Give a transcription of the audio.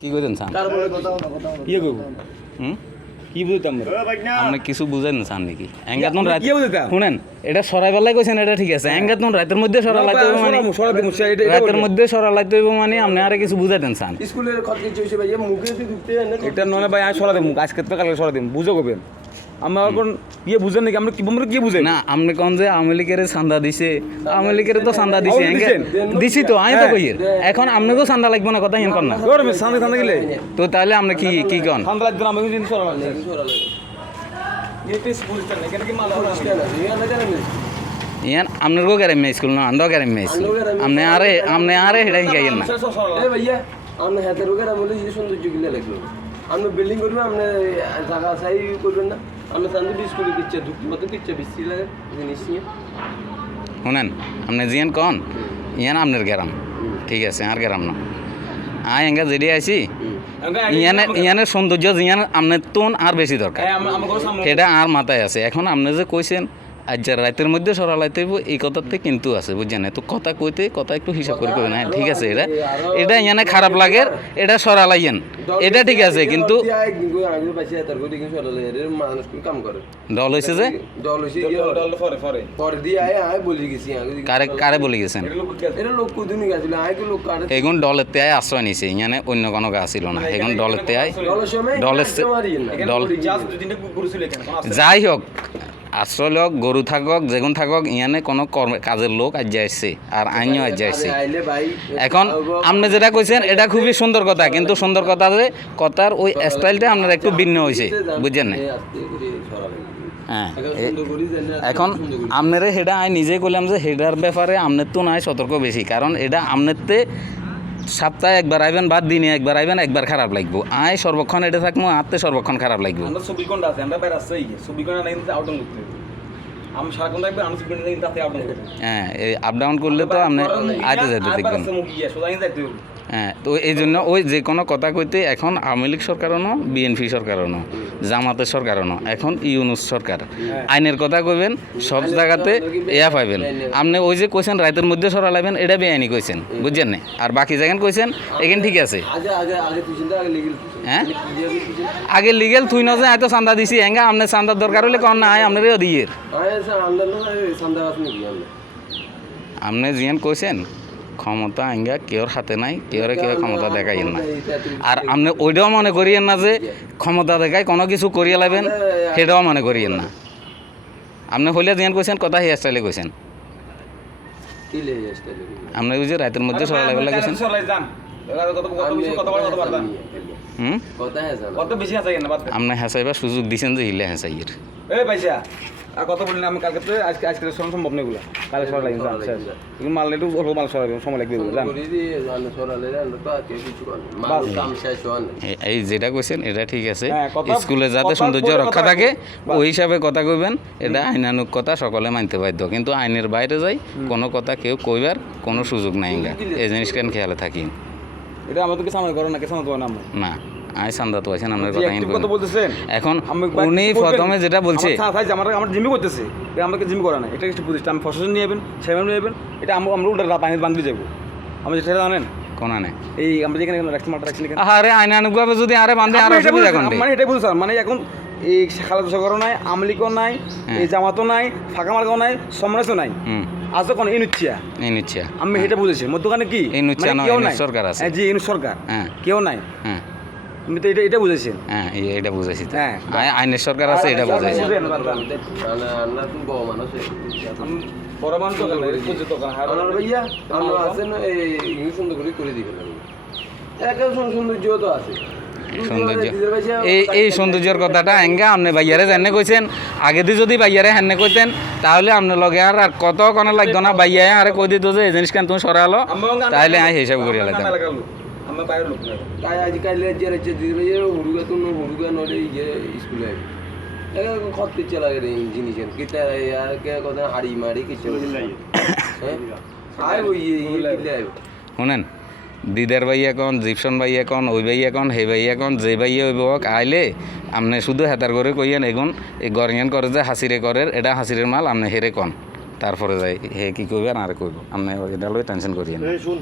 কি করেন চান ইয়ে করবো কি বুঝতাম আপনি কিছু বুঝেন চান নাকি এঙ্গাত নুন রাত শুনেন এটা সরাই বেলায় কইছেন এটা ঠিক আছে এঙ্গাত নুন রাতের মধ্যে সরালাইতে হইব মানে রাতের মধ্যে সরালাইতে হইব মানে আপনি আরে কিছু বুঝাইতেন চান স্কুলের খরচ কিছু হইছে ভাই মুখে ঢুকতে এটা নয় ভাই আমি সরা দেবো আজকে তো কালকে সরা দেবো বুঝো করবেন আমরা এখন ইয়ে বুঝেন নাকি আমরা কি বুঝেন না আপনি কোন যে আওয়ামী লীগের চান্দা দিছে আওয়ামী লীগের তো চান্দা দিছে দিছি তো আমি তো কইর এখন আপনাকেও চান্দা লাগবে না কথা হিন কর না সান্দা গেলে তো তাহলে আপনি কি কন সান্দা লাগবে না আমি কিন্তু সরা লাগবে ইয়ান আপনারও গ্যারামে স্কুল না আন্দো গ্যারামে স্কুল আপনি আরে হেডাই গাইয়েন না এ ভাইয়া আমরা হাতের ওকে আমলে এই সৌন্দর্য গিলা লাগলো আমরা বিল্ডিং করব আমরা টাকা চাই করবেন না আমরা চান্দু স্কুলে কিচ্ছা ঢুকতে মতো কিচ্ছা বেশি লাগে জিনিস নিয়ে শুনেন আপনি জিয়ান কন ইয়ান আপনার গ্যারাম ঠিক আছে আর গ্যারাম না আয় এঙ্গা যেদি আইছি ইয়ানের সৌন্দর্য জিয়ান আপনার তোন আর বেশি দরকার এটা আর মাথায় আছে এখন আপনি যে কইছেন আজ যা রাতের মধ্যে সরালাইতে হইব এই কথাতে কিন্তু আছে বুঝছেন তো কথা কইতে কথা একটু হিসাব করে কইবেন হ্যাঁ ঠিক আছে এটা ইয়ানে খারাপ লাগে এটা সরালাইয়েন এটা ঠিক আছে কিন্তু দল হয়েছে যে কারে বলে গেছেন এখন দলের তেয়ায় আশ্রয় নিছে ইয়ানে অন্য কোনো গা ছিল না এখন দলের তেয়ায় দল যাই হোক আশ্রয় হোক গরু থাকক যেগুন থাকক ইয়ানে কোনো কাজের লোক আজ যাইছে আর আইনও আজ যাইছে এখন আপনি যেটা কইছেন এটা খুবই সুন্দর কথা কিন্তু সুন্দর কথা যে কথার ওই স্টাইলটা আপনার একটু ভিন্ন হয়েছে বুঝছেন না হ্যাঁ এখন আপনারে হেডা আমি নিজে কইলাম যে হেডার ব্যাপারে আপনার তো নাই সতর্ক বেশি কারণ এটা আপনারতে সপ্তাহে একবার আইবেন বা দিনে একবার আইবেন একবার খারাপ লাগবো আয় সর্বক্ষণ এটা থাকবো আত্মে সর্বক্ষণ খারাপ লাগবো হ্যাঁ এই আপ ডাউন করলে তো আপনি আইতে যাইতে দেখবেন হ্যাঁ তো এই জন্য ওই যে কোনো কথা কইতে এখন আওয়ামী লীগ সরকারও ন বিএনপি সরকারও ন জামাতের সরকারও ন এখন ইউনুস সরকার আইনের কথা কইবেন সব জায়গাতে এয়া পাইবেন আপনি ওই যে কইছেন রাতের মধ্যে সরালাইবেন এটা বেআইনি কইছেন বুঝছেন না আর বাকি জায়গায় কইছেন এখানে ঠিক আছে হ্যাঁ আগে লিগেল তুই না যে এত চান্দা দিছি এঙ্গা আপনার চান্দার দরকার হলে কন না আপনারও দিয়ে আপনি জিয়ান কইছেন ক্ষমতা আঙ্গা কেউর হাতে নাই কেউ ক্ষমতা দেখাইয়েন না আর আপনি ওইটাও মনে করিয়েন না যে ক্ষমতা দেখায় কোনো কিছু করিয়ে লাইবেন সেটাও মনে করিয়েন না আপনি হইলে জিয়ান কইছেন কথা হেয়ার স্টাইলে কইছেন আপনি ওই যে রাতের মধ্যে সরাই লাইবেন কইছেন আপনি হেঁচাইবার সুযোগ দিচ্ছেন যে হিলে হেঁচাইয়ের আর কথা বলি না আমি কালকে তো আজকে সম্ভব নেই এগুলো কালকে সরা লাগবে মাল একটু অল্প মাল সরাবে সময় লাগবে এই যেটা কইছেন এটা ঠিক আছে স্কুলে যাতে সৌন্দর্য রক্ষা থাকে ওই হিসাবে কথা কইবেন এটা আইনানুক কথা সকলে মানতে বাধ্য কিন্তু আইনের বাইরে যাই কোনো কথা কেউ কইবার কোনো সুযোগ নাই এই জিনিস কেন খেয়ালে থাকি এটা আমাদেরকে সামনে করো না কে সামনে করো না আই চান্দা তো আছেন আপনার কথা বলতেছেন এখন উনি প্রথমে যেটা বলছে আমার জিমি করতেছে আমাকে জিমি করা না এটা একটু বুঝতে আমি প্রশাসন নিয়ে যাবেন সেভেন নিয়ে যাবেন এটা আমরা উল্টা পানি বান্ধবি যাবো আমরা যেটা জানেন কোন আনে এই আমরা যেখানে রাখছি মালটা রাখছি আরে আইনানুকভাবে যদি আরে বান্ধে আর অসুবিধা কোন মানে এটাই বলছি স্যার মানে এখন এই খালেদা সরকারও নাই আমলিকও নাই এই জামাতও নাই ফাঁকা মার্কাও নাই সমরাসও নাই আজ কোন ইনুচ্ছিয়া আমি এটা বুঝেছি মধ্যখানে কি সরকার আছে জি ইনু সরকার কেউ নাই আমি তো এটা বুঝেছি হ্যাঁ এটা বুঝেছি আইনের সরকার আছে এটা বুঝেছি এই সৌন্দর্যের কথাটা এঙ্গা আপনি বাইয়ারে জানে কইছেন আগে দিয়ে যদি বাইয়ারে হ্যান্নে কইতেন তাহলে আপনার লগে আর কত কোনো লাগতো না বাইয়া আরে কই দিত যে এই জিনিস কেন তুমি সরালো তাহলে আমি হিসাব করিয়া লাগতাম আজকাল হুড়ুগা তো হুড়ুগা নলে স্কুলে খরতে চলা গেলে জিনিস কথা হাড়ি মারি কিছু শুনেন দিদার ভাই এখন জিপসন ভাই এখন ওই ভাই এখন হে ভাই এখন যে ভাই হইব আইলে আপনি শুধু হেতার করে কইয়েন এখন এই গরিয়ান করে যে হাসিরে করে এটা হাসিরের মাল আপনি হেরে কন তারপরে যাই হে কি কইবেন আর কইব আপনি এটা লই টেনশন করিয়েন